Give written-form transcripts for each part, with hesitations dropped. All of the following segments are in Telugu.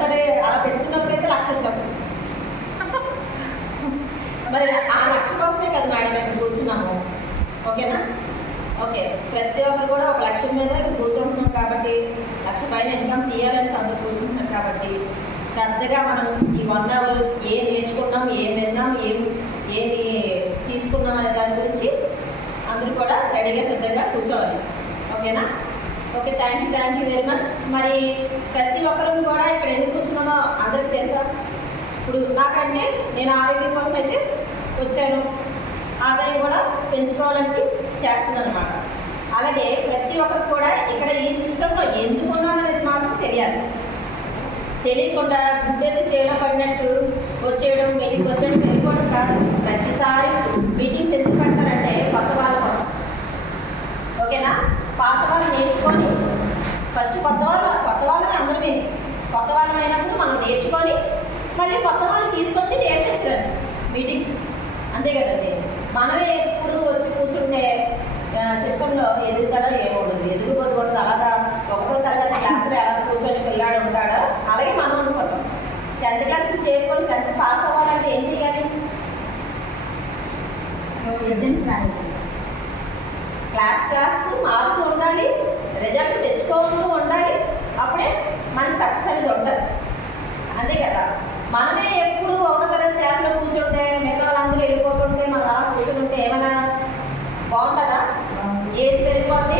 సరే అలా పెట్టుకున్నప్పుడైతే 1,00,000 వచ్చేస్తుంది. మరి ఆ 1,00,000 కోసమే కదా మేడం ఇక్కడ కూర్చున్నాము. ఓకేనా? ఓకే, ప్రతి ఒక్కరు కూడా 1,00,000 మీద కూర్చుంటున్నాం కాబట్టి 1,00,000 పైన ఇన్కమ్ తీయాలని అందరూ కూర్చుంటున్నాం కాబట్టి శ్రద్ధగా మనం ఈ 1 అవర్ ఏం నేర్చుకున్నాం, ఏం విన్నాం, ఏమి తీసుకున్నాం అనే దాని గురించి అందరూ కూడా రెడీగా సిద్ధంగా కూర్చోవాలి. ఓకేనా? Okay, thank you very much. మరి ప్రతి ఒక్కరు కూడా ఇక్కడ ఎందుకు కూర్చున్నామో అందరికీ తెలుసా? ఇప్పుడు నాకంటే నేను ఆరోగ్యం కోసం అయితే వచ్చాను, ఆదాయం కూడా పెంచుకోవాలని చేస్తున్నాను అనమాట. అలాగే ప్రతి ఒక్కరు కూడా ఇక్కడ ఈ సిస్టంలో ఎందుకు ఉన్నామనేది మాత్రం తెలియాలి. తెలియకుండా గుడ్డేది చేయడం పడినట్టు వచ్చేయడం, మీటింగ్ వచ్చేయడం, వెళ్ళిపోవడం కాదు. ప్రతిసారి మీటింగ్స్ ఎందుకు పెడతారంటే కొత్త వాళ్ళ కోసం. ఓకేనా? పాత వాళ్ళు నేర్చుకొని ఫస్ట్ కొత్త వాళ్ళని అందరమే కొత్త వాళ్ళని అయినప్పుడు మనం నేర్చుకొని మళ్ళీ కొత్త వాళ్ళని తీసుకొచ్చి నేర్పించలేదు మీటింగ్స్. అంతే కదండి. మనమే ఎప్పుడు వచ్చి కూర్చుంటే సిస్టంలో ఎదుగుతాడో ఏముండదు, ఎదుగుబోదు ఉండదు. అలాగా 1వ తరగతి క్లాసులో ఎలా కూర్చొని పిల్లాడు ఉంటాడో అలాగే మనం ఉండిపోతాం. 10th క్లాస్కి చేరుకొని 10th పాస్ అవ్వాలంటే ఏం చేయాలి? ఎగ్జామ్స్ రాయాలి. క్లాస్ మారుతూ ఉండాలి, రిజల్ట్ తెచ్చుకోవడం ఉండాలి. అప్పుడే మనకి సక్సెస్ అనేది ఉంటుంది. అంతే కదా. మనమే ఎప్పుడు 1వ తరగతి క్లాస్లో కూర్చుంటే మిగతా వాళ్ళందరూ వెళ్ళిపోతుంటే మనం అలా కూర్చుంటే ఏమైనా బాగుంటుందా? ఏజ్ వెళ్ళిపోతే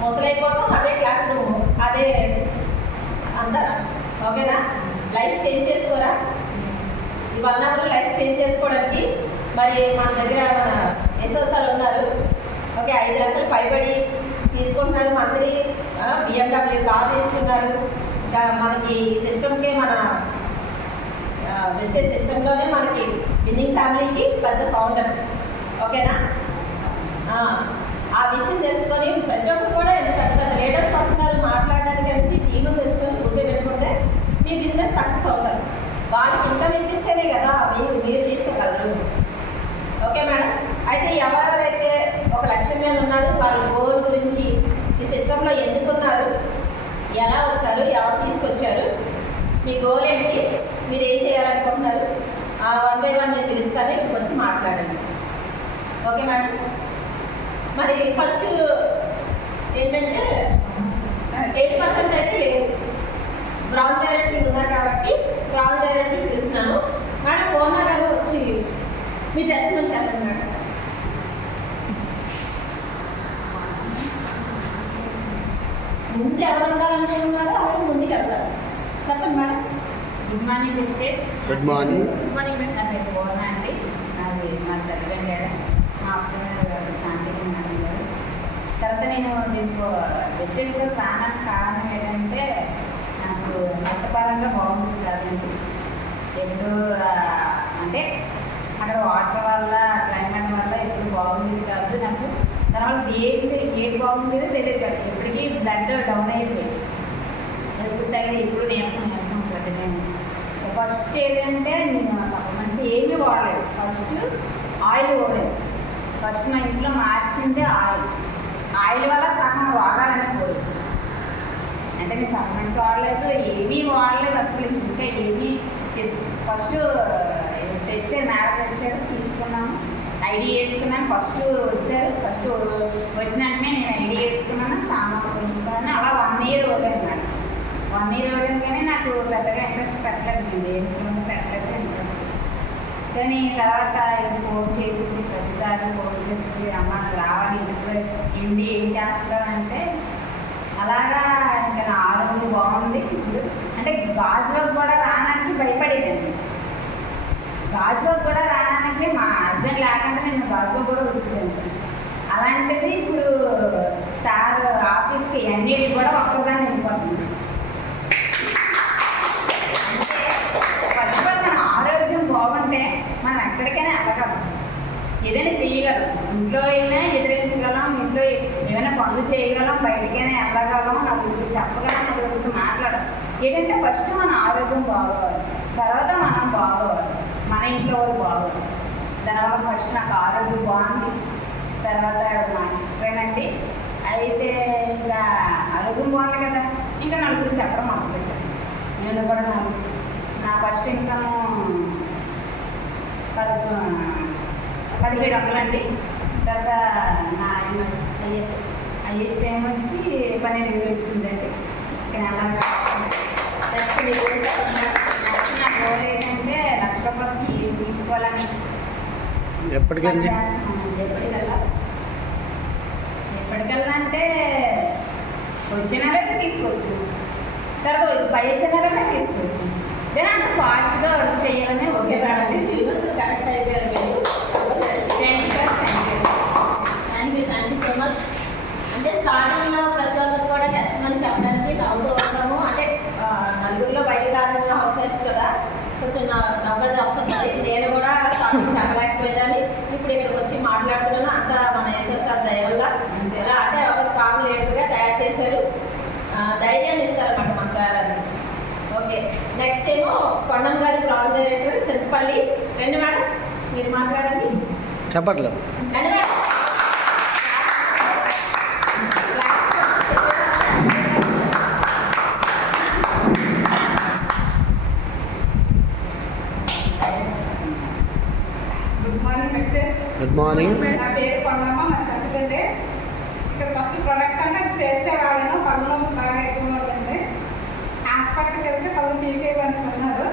ముసలైపోతాం, అదే క్లాస్ రూము, అదే అందరం. ఓకేనా? లైఫ్ చేంజ్ చేసుకోరా? ఈ 1 అవర్ లైఫ్ చేంజ్ చేసుకోవడానికి మరి మన దగ్గర మన ఎస్ఓసార్ ఉన్నారు. ఓకే, 5 లక్షలు పైబడి తీసుకుంటున్నారు. మంత్లీ BMW కార్ తీసుకున్నారు. ఇంకా మనకి సిస్టమ్కే మన వెస్టేజ్ సిస్టంలోనే మనకి విన్నింగ్ ఫ్యామిలీకి పెద్ద ఫౌండర్. ఓకేనా? ఆ విషయం తెలుసుకొని ప్రతి ఒక్కరు కూడా పెద్ద పెద్ద లీడర్స్ వస్తున్నారు మాట్లాడడానికి, కలిసి టీము తెచ్చుకొని కూర్చోబెట్టుకుంటే మీ బిజినెస్ సక్సెస్ అవుతారు. వాళ్ళకి ఇన్కమ్ ఇప్పిస్తేనే కదా మీరు తీసుకోగలరు. Okay madam. అయితే ఎవరెవరైతే 1,00,000 మీద ఉన్నారు, వాళ్ళ గోల్ గురించి, ఈ సిస్టంలో ఎందుకున్నారు, ఎలా వచ్చారు, ఎవరు తీసుకొచ్చారు, మీ గోల్ ఏంటి, మీరు ఏం చేయాలనుకుంటున్నారు, 1 by 1 నేను పిలుస్తాను, ఇక్కడికి వచ్చి మాట్లాడండి. Okay madam. మరి ఫస్ట్ ఏంటంటే 8% అయితే లేదు, బ్రౌన్ డైరెక్టర్లు ఉన్నారు కాబట్టి బ్రౌన్ డైరెక్టర్లు పిలుస్తున్నాను. మేడం మోనా గారు వచ్చి మీ టెస్ట్ నుంచి చెప్పండి మేడం. ముందు ఎవరు ఉండాలనుకుంటున్నారో అవి ముందుకు వెళ్తారు. చెప్పండి madam. Good morning sisters. Good morning. Good morning madam. నా పేరు మోనా అండి. నాది మా హస్బెండ్ గారు, మా అప్పుడు శాంతి మేడం గారు. తర్వాత నేను దీనికి సిస్టర్స్గా రావడానికి కారణం ఏంటంటే నాకు మతపరంగా బాగుంది కాదండి. ఎప్పుడు అంటే అక్కడ వాటర్ వల్ల క్లైమేట్ వల్ల ఎప్పుడు బాగుంది కాదు. నాకు తర్వాత ఏది బాగుందో తెలియదు కదా. ఎప్పటికీ బ్లడ్ డౌన్ అయిపోయింది. ఎప్పుడు తగిలి ఎప్పుడు నీరసం ఉంటుంది. నేను ఫస్ట్ ఏంటంటే నేను సప్లిమెంట్స్ ఏమీ వాడలేదు. ఫస్ట్ ఆయిల్ వాడలేదు. ఫస్ట్ మా ఇంట్లో మార్చిందే ఆయిల్ వల్ల సగం రోగాలనే పోయింది. అంటే నేను సప్లిమెంట్స్ వాడలేదు, ఏమీ వాడలేదు అసలు. ఇంకా ఏమీ ఫస్ట్ తెచ్చారు, మేడం తెచ్చారు, తీసుకున్నాము, ఐడి వేసుకున్నాను. ఫస్ట్ వచ్చారు, ఫస్ట్ వచ్చిన వెంటనే నేను ఐడి వేసుకున్నాను, సామాన్లు కొనుక్కున్నాను. అలా 1 year ఓడాను మేడం. 1 year ఓడాను. నాకు పెద్దగా ఇంట్రెస్ట్ పెట్టలేదు, దేంట్లో పెట్టలేదు ఇంట్రెస్ట్. కానీ తర్వాత ఫోన్ చేసింది, ప్రతిసారి ఫోన్ చేసింది, అమ్మ రావాలి ఇంట్లో ఏంటి ఏం చేస్తామంటే అలాగా ఇంకా నా ఆరోగ్యం బాగుంది. ఇప్పుడు అంటే గాజువాక్ కూడా రావడానికి భయపడేదండి. గాజువాక్ కూడా రావడానికి మా హస్బెండ్ లేకుండా నేను గాజువాక్ కూడా వచ్చిపోయాను. అలాంటిది ఇప్పుడు సార్ ఆఫీస్కి ఎన్ఈడి కూడా ఒక్కదాన్ని వెళ్ళిపోతుంది. ఫస్ట్ మన ఆరోగ్యం బాగుంటే మనం ఎక్కడికైనా వెళ్ళగలం, ఏదైనా చేయగలం. ఇంట్లో అయినా ఎదిరించగలం, ఇంట్లో ఏమైనా పనులు చేయగలం, బయటకైనా వెళ్ళగలం, నలుగురికి చెప్పగలం, నలుగురికి మాట్లాడడం. ఏంటంటే ఫస్ట్ మన ఆరోగ్యం బాగోవాలి, తర్వాత మనం బాగోవాలి, మన ఇంట్లో వాళ్ళు బాగోవాలి. తర్వాత ఫస్ట్ నాకు ఆరోగ్యం బాగుంది. తర్వాత మా సిస్టర్ అండి. అయితే ఇంకా ఆరోగ్యం బాగుంది కదా, ఇంకా నలుగురికి చెప్పడం మొదలుపెట్టాను. నేను కూడా నా ఫస్ట్ ఇన్కమ్ 1700 అండి. తర్వాత నా హైయెస్ట్ టైం వచ్చి 12,000 వచ్చిందండి. అలాగా నెక్స్ట్ మీకు నా గోల్ ఏంటంటే ₹1,00,000 తీసుకోవాలని. ఎప్పటికల్లా అంటే వచ్చే నెలకి తీసుకోవచ్చు, తర్వాత పై వచ్చే నెలకి తీసుకోవచ్చు. నేను అంత ఫాస్ట్గా వర్క్ చేయాలని ఓకే మేడం. కరెక్ట్ అయిపోయారు మీరు. Thank you sir. Thank you so much. అంటే స్టార్టింగ్లో ప్రతి ఒక్కరు కూడా కష్టం అని చెప్పడానికి నవ్వుతూ ఉంటాము. అంటే నలుగురిలో బయట కాదని హౌస్ వైఫ్స్ కదా, కొంచెం నవ్వది వస్తుంది. నేను కూడా స్టార్టింగ్ చెప్పలేకపోయేదాన్ని. ఇప్పుడు ఇక్కడికి వచ్చి మాట్లాడుతున్నాను. అంతా మన ఎస్ఎస్ఆర్ దయ వల్ల. ఎలా అంటే ఒక స్ట్రాంగ్ లీడర్గా తయారు చేశారు, ధైర్యాన్ని ఇస్తారన్నమాట మన సార్ అది. ఓకే, నెక్స్ట్ ఏమో కొండం గారి ప్రాజెక్ట్ డైరెక్టర్ చింతపల్లి. రండి మేడం, మీరు మాట్లాడండి. చెప్పట్లేదు. రండి మేడం. Good morning. నా పేరు కొండమ్మ, నా చెప్తుంటే ఇక్కడ ఫస్ట్ ప్రోడక్ట్ అంటే అది పేస్టే వాడాను. పళ్ళు బాగా ఎక్కువ ఉంటుంది. హాస్పిటల్కి వెళ్తే పళ్ళు పీకేయమని అన్నారు,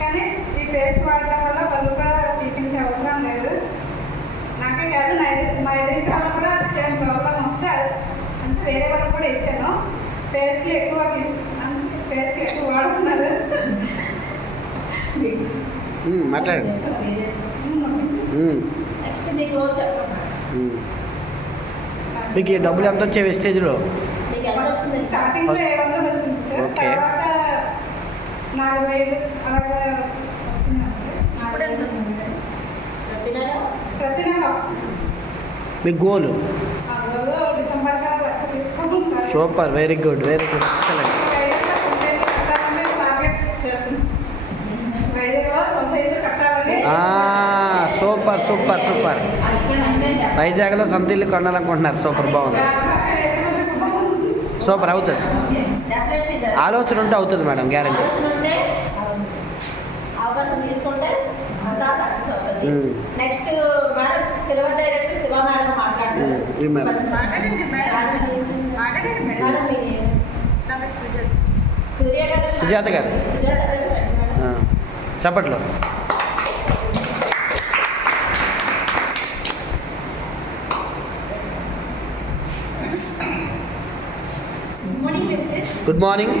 కానీ ఈ పేస్ట్ వాడడం వల్ల పళ్ళు కూడా పీకించే అవసరం లేదు. నాకే కాదు, మా ఎదురింటి వాళ్ళు కూడా సేమ్ ప్రాబ్లం వస్తే అంటే వేరే వాళ్ళకి కూడా ఇచ్చాను. పేస్ట్లు ఎక్కువ పేస్ట్లు ఎక్కువ వాడుతున్నారు. మాట్లాడండి. నెక్స్ట్ మీకు చెప్పండి, మీకు ఈ డబ్బులు ఎంత వచ్చే వెస్టేజ్లో? మీకు ఎంత వచ్చింది? స్టార్టింగ్లో 700 వచ్చింది సార్. ఓకే. తర్వాత 4,000 అలాగా వస్తుంది. ప్రతి నెల మీ గోల్? డిసెంబర్ కల్లా లక్ష తీసుకుంటాం. Super, very good, very good, excellent. Super super super. వైజాగ్లో సొంత ఇల్లు కొనాలనుకుంటున్నారు. సూపర్, బాగుంది. సూపర్, అవుతుంది. ఆలోచన ఉంటే అవుతుంది మేడం, గ్యారెంటీ. అవకాశం తీసుకుంటే సక్సెస్ అవుతుంది. Next madam silver director Shiva madam మాట్లాడతారు. సూర్య గారు, సుజాత గారు. చెప్పట్లో. Good morning.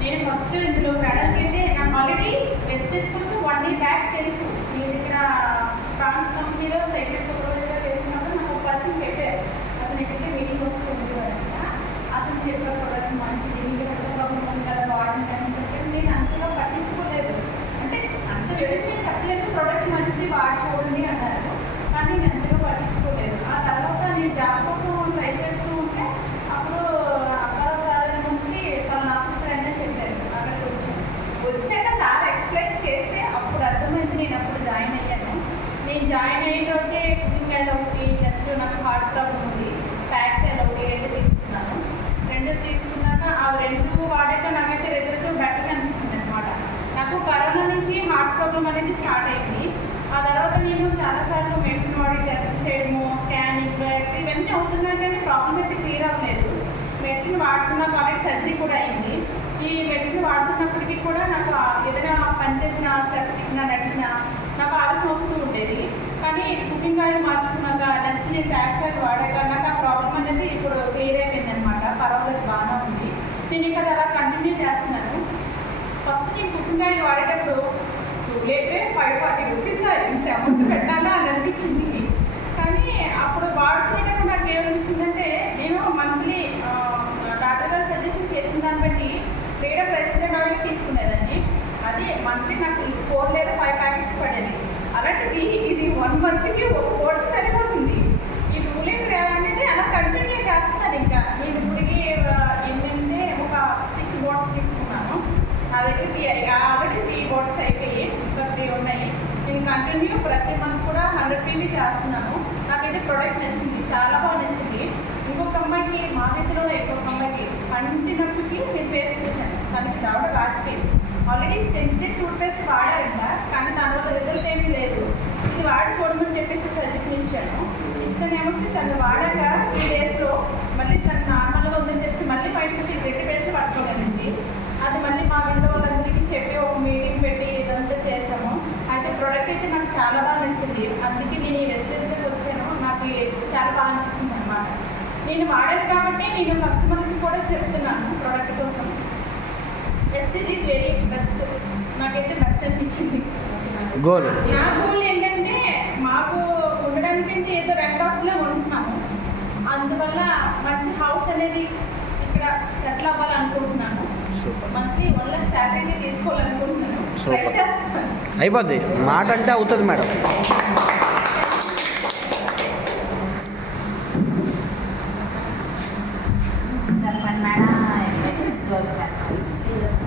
నేను ఫస్ట్ ఇందులో మేడంకి అయితే నాకు ఆల్రెడీ వెస్టేజ్ కోసం 1 డే బ్యాక్ తెలుసు. నేను ఇక్కడ ఫ్రాన్స్ కంపెనీలో సెక్రటరీ సూపర్వైజర్గా చేస్తున్నప్పుడు నాకు ఒక పర్సన్ చెప్పారు. అతను ఎక్కడికి మీటింగ్ వస్తూ ఉండేవారంట. అతను చెప్పిన ప్రోడక్ట్ మంచిది, మీకు ఎంత ప్రాబ్లం ఉంది కదా వాడండి అని చెప్పి నేను అంతగా పట్టించుకోలేదు. అంటే అంత వివరించి చెప్పలేదు, ప్రోడక్ట్ మంచిది వాడుకోండి అన్నారు. కానీ నేను అంతగా పట్టించుకోలేదు. ఆ తర్వాత నేను జాబ్ కోసం ట్రై చేస్తూ ఉంటే అప్పుడు వచ్చాక సార్ ఎక్స్ప్లెయిన్ చేస్తే అప్పుడు అర్థమైంది. నేను అప్పుడు జాయిన్ అయ్యాను. నేను జాయిన్ అయిన రోజే కుకింగ్ ఆయిల్ ఒకటి, నెక్స్ట్ నాకు హార్ట్ ప్రాబ్లం ఉంది, ప్యాక్స్ ఆయిల్ ఒకటి 2 తీసుకున్నాను. 2 తీసుకున్నాక ఆ 2 వాడాక నాకైతే రిజల్ట్ బెటర్గా అనిపించింది అనమాట. నాకు కరోనా నుంచి హార్ట్ ప్రాబ్లం అనేది స్టార్ట్ అయింది. ఆ తర్వాత నేను చాలాసార్లు మెడిసిన్ వాడి టెస్ట్ చేయడము, స్కానింగ్, బ్యాక్స్ ఇవన్నీ అవుతున్నాయి, కానీ ప్రాబ్లం అయితే క్లియర్ అవ్వలేదు. మెడిసిన్ వాడుతున్నా కాబట్టి సర్జరీ కూడా అయింది. ఈ మెడిసిన్ వాడుతున్నప్పటికీ కూడా నాకు ఏదైనా పని చేసిన, స్టెప్స్ ఇచ్చినా నడిచినా నాకు ఆలస్యం వస్తూ ఉండేది. కానీ కుకింగ్ ఆయిల్ మార్చుకున్నాక నెక్స్ట్ నేను ప్యాక్స్ ఆయిల్ వాడాక నాకు ఆ ప్రాబ్లం అనేది ఇప్పుడు క్లియర్ అయిపోయింది అనమాట. పర్వాలేదు, బాగానే ఉంది. నేను ఇక్కడ అలా కంటిన్యూ చేస్తున్నాను. ఫస్ట్ నేను కుకింగ్ ఆయిల్ వాడేటప్పుడు రేటే 540 రూపీస్ ఇంత అమౌంట్ పెట్టాలా అని అనిపించింది. కానీ అప్పుడు వాడుకునేటప్పుడు నాకు ఏమనిపించిందంటే, నేను మంత్లీ డాక్టర్ గారు సజెషన్ చేసిన దాన్ని బట్టి ఫ్రీడమ్ రెసిడెంట్ ఆయిల్ తీసుకునేదాన్ని. అది మంత్లీ నాకు 4 లేదా 5 ప్యాకెట్స్ పడేది. అలాంటిది ఇది 1 మంత్కి ఒక కోటి సరిపోతుంది. ఈ 2 లీటర్ అనేది అలా కంటిన్యూ చేస్తున్నాను. ఇంకా నేను ఇప్పటికి ఏంటంటే ఒక 6 బాటిల్స్ తీసుకున్నాను. నా దగ్గర ఆల్రెడీ 3 బాటిల్స్ అయిపోయి, ఇంకా 3 ఉన్నాయి. నేను కంటిన్యూ ప్రతి మంత్ కూడా 100 PV చేస్తున్నాను. నాకైతే ప్రోడక్ట్ నచ్చింది, చాలా బాగా నచ్చింది. ఇంకొక అమ్మాయికి, మా దగ్గరలో ఇంకొక అమ్మాయికి పంటినప్పటికి నేను పేస్ట్ ఇచ్చాను. తనకి దవడ వాచిపోయింది. ఆల్రెడీ సెన్సిటివ్ టూత్ పేస్ట్ వాడారంట, కానీ దానివల్ల రిజల్ట్ ఏమీ లేదు. ఇది వాడి చూడమని చెప్పేసి సజెషన్ ఇచ్చాను. ఇస్తేనేమో తను వాడాక 3 డేస్లో మళ్ళీ తను నార్మల్గా ఉందని చెప్పి మళ్ళీ బయటకు గట్టి పేస్ట్ పట్టుకోగలిగింది. అది మళ్ళీ మా ఇంట్లో వాళ్ళందరికీ చెప్పి ఒక మీటింగ్ పెట్టి ఇదంతా చేసాము. అయితే ప్రోడక్ట్ అయితే నాకు చాలా బాగా నచ్చింది. అందుకే నేను ఈ వెస్టేజ్కి వచ్చాను. నాకు చాలా బాగా అనిపించింది అనమాట. నేను వాడాను కాబట్టి నేను కస్టమర్కి కూడా చెప్తున్నాను ప్రోడక్ట్ కోసం. Wastage is very best. నాకైతే బెస్ట్ అనిపించింది. గోల్ నా గోల్ ఏంటంటే మాకు ఉండడానికంటే ఏదో రెంట్ హౌస్లో ఉంటున్నాము. అందువల్ల మంచి హౌస్ అనేది ఇక్కడ సెటిల్ అవ్వాలనుకుంటున్నాను. సూపర్ మంత్లీ 1 lakh శాలరీ తీసుకోవాలనుకుంటున్నాను. సూపర్. ట్రై చేస్తాను. అయిపోద్ది మాట అంటే అవుతుంది మేడం.